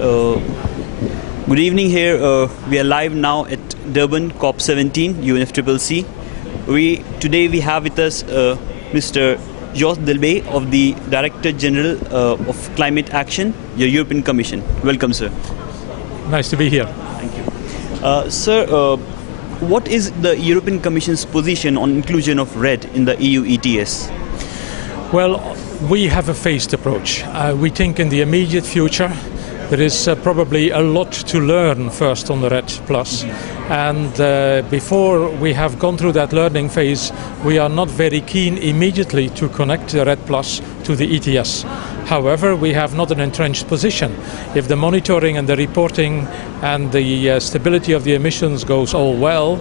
Uh, Good evening here. We are live now at Durban COP17 UNFCCC. Today we have with us Mr. Jos DELBEKE of the Director General of Climate Action, the European Commission. Welcome, sir. Nice to be here. Thank you. Sir, what is the European Commission's position on inclusion of RED in the EU ETS? Well, we have a phased approach. We think in the immediate future there is probably a lot to learn first on the RED Plus. And before we have gone through that learning phase, we are not very keen immediately to connect the RED Plus to the ETS. However, we have not an entrenched position. If the monitoring and the reporting and the stability of the emissions goes all well,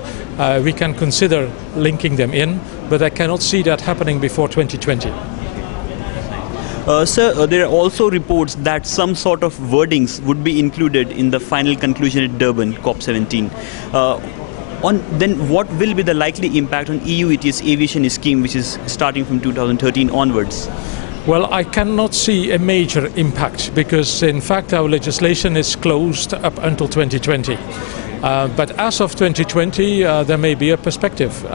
we can consider linking them in, but I cannot see that happening before 2020. Sir, there are also reports that some sort of wordings would be included in the final conclusion at Durban COP17. Then what will be the likely impact on EU ETS aviation scheme, which is starting from 2013 onwards? Well, I cannot see a major impact because, in fact, our legislation is closed up until 2020. But as of 2020, there may be a perspective.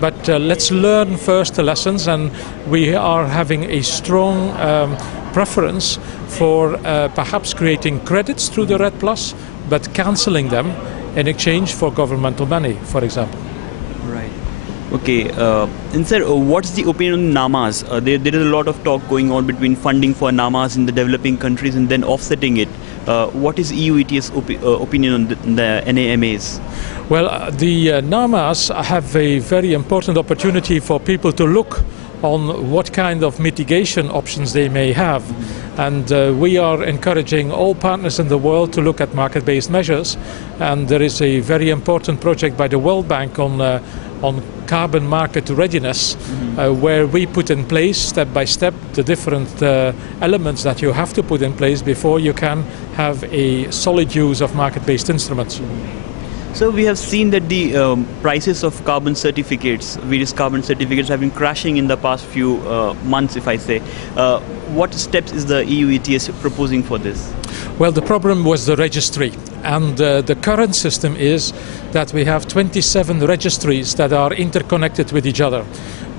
But let's learn first the lessons, and we are having a strong preference for perhaps creating credits through the RED Plus, but cancelling them in exchange for governmental money, for example. Right. Okay. And sir, what's the opinion on NAMAs? There is a lot of talk going on between funding for NAMAs in the developing countries and then offsetting it. What is EU ETS opinion on the NAMAs? Well, the NAMAs have a very important opportunity for people to look on what kind of mitigation options they may have. And we are encouraging all partners in the world to look at market-based measures. And there is a very important project by the World Bank on carbon market readiness, where we put in place step by step the different elements that you have to put in place before you can have a solid use of market-based instruments. So we have seen that the prices of carbon certificates, various carbon certificates, have been crashing in the past few months, if I say. What steps is the EU ETS proposing for this? Well, the problem was the registry, and the current system is that we have 27 registries that are interconnected with each other.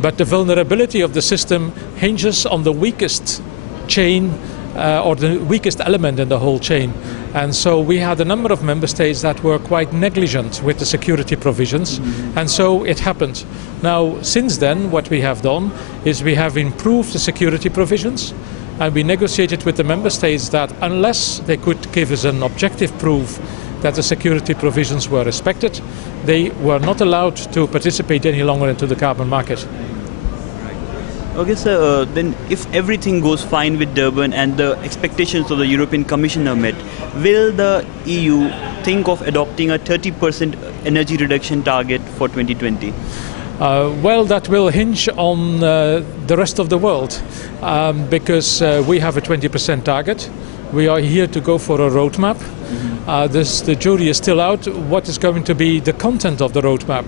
But the vulnerability of the system hinges on the weakest chain or the weakest element in the whole chain. And so we had a number of member states that were quite negligent with the security provisions, and so it happened. Now, since then, what we have done is we have improved the security provisions, and we negotiated with the member states that unless they could give us an objective proof that the security provisions were respected, they were not allowed to participate any longer into the carbon market. Okay, so then if everything goes fine with Durban and the expectations of the European Commission are met, will the EU think of adopting a 30% energy reduction target for 2020? Well, that will hinge on the rest of the world because we have a 20% target. We are here to go for a roadmap. The jury is still out. What is going to be the content of the roadmap?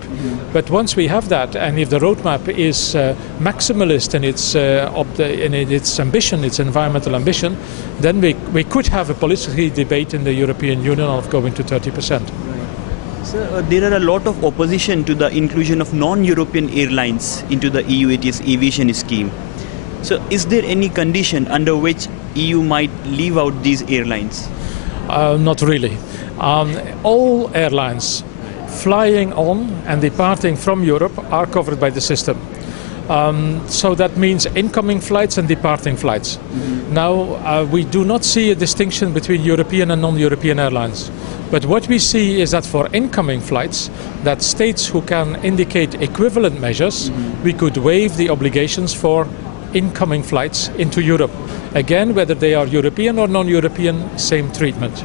But once we have that, and if the roadmap is maximalist in its ambition, its environmental ambition, then we could have a political debate in the European Union of going to 30%. So, there are a lot of opposition to the inclusion of non-European airlines into the EU ETS aviation scheme. So is there any condition under which EU might leave out these airlines? Not really. All airlines flying on and departing from Europe are covered by the system. So that means incoming flights and departing flights. Now, we do not see a distinction between European and non-European airlines. But what we see is that for incoming flights, that states who can indicate equivalent measures, we could waive the obligations for incoming flights into Europe. Again, whether they are European or non-European, same treatment.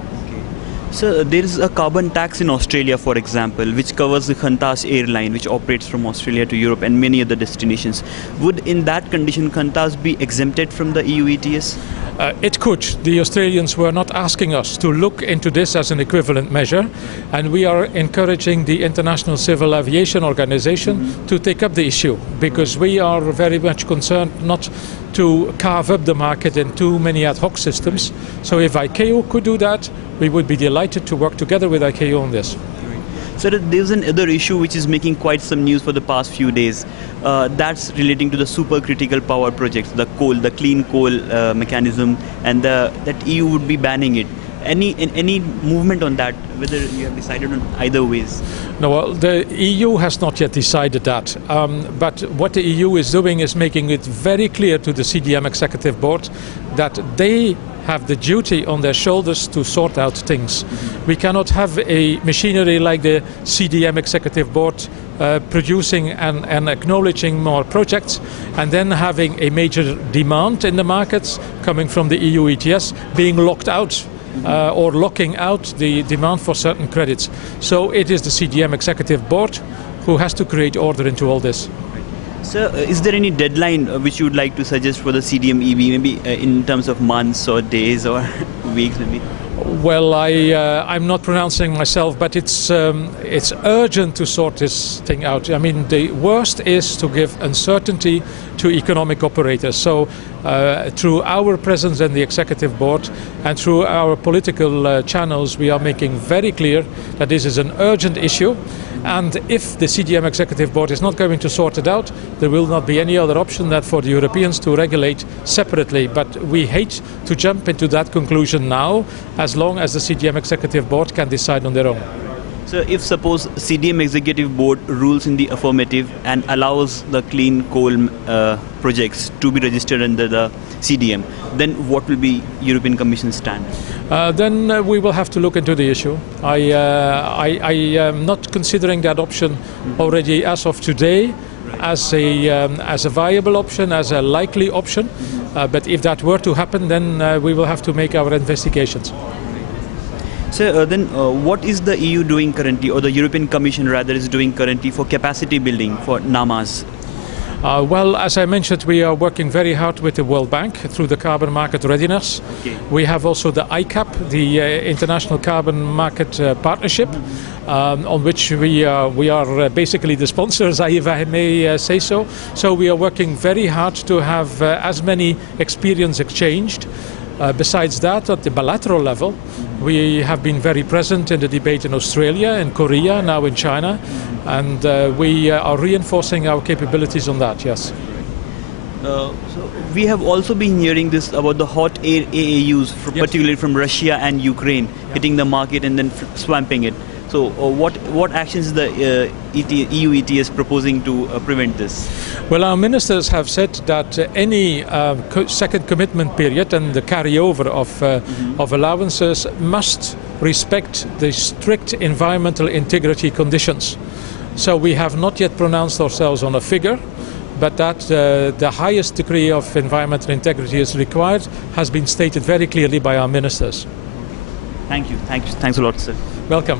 So there is a carbon tax in Australia, for example, which covers the Qantas airline, which operates from Australia to Europe and many other destinations. Would, in that condition, Qantas be exempted from the EU ETS? It could. The Australians were not asking us to look into this as an equivalent measure, and we are encouraging the International Civil Aviation Organization to take up the issue, because we are very much concerned not to carve up the market in too many ad hoc systems. So if ICAO could do that, we would be delighted to work together with ICAO on this. So there's another issue which is making quite some news for the past few days. That's relating to the supercritical power projects, the coal, the clean coal mechanism, and that EU would be banning it. Any movement on that? Whether you have decided on either ways? No, well, the EU has not yet decided that. But what the EU is doing is making it very clear to the CDM Executive Board that they have the duty on their shoulders to sort out things. We cannot have a machinery like the CDM Executive Board producing and acknowledging more projects, and then having a major demand in the markets coming from the EU ETS being locked out. Or locking out the demand for certain credits. So it is the CDM Executive Board who has to create order into all this. So is there any deadline which you would like to suggest for the CDM EB, maybe in terms of months or days or weeks maybe? Well, I'm not pronouncing myself, but it's urgent to sort this thing out. I mean, the worst is to give uncertainty to economic operators. So through our presence in the Executive Board and through our political channels, we are making very clear that this is an urgent issue. And if the CDM Executive Board is not going to sort it out, there will not be any other option than for the Europeans to regulate separately. But we hate to jump into that conclusion now, as long as the CDM Executive Board can decide on their own. So if suppose CDM Executive Board rules in the affirmative and allows the clean coal projects to be registered under the CDM, then what will be European Commission's stand? Then we will have to look into the issue. I am not considering that option already as of today as a viable option, as a likely option. But if that were to happen, then we will have to make our investigations. So then what is the EU doing currently, or the European Commission rather is doing currently for capacity building for NAMAs? Well, as I mentioned, we are working very hard with the World Bank through the carbon market readiness. Okay. We have also the ICAP, the International Carbon Market Partnership, on which we are basically the sponsors, if I may say so. So we are working very hard to have as many experience exchanged. Besides that, at the bilateral level, we have been very present in the debate in Australia, in Korea, now in China, and we are reinforcing our capabilities on that, yes. So we have also been hearing this about the hot air AAUs, particularly from Russia and Ukraine, hitting the market and then swamping it. So what actions is the EU ETS proposing to prevent this? Well, our ministers have said that any second commitment period and the carryover of allowances must respect the strict environmental integrity conditions. So we have not yet pronounced ourselves on a figure, but that the highest degree of environmental integrity is required has been stated very clearly by our ministers. Thank you. Thanks a lot, sir. Welcome.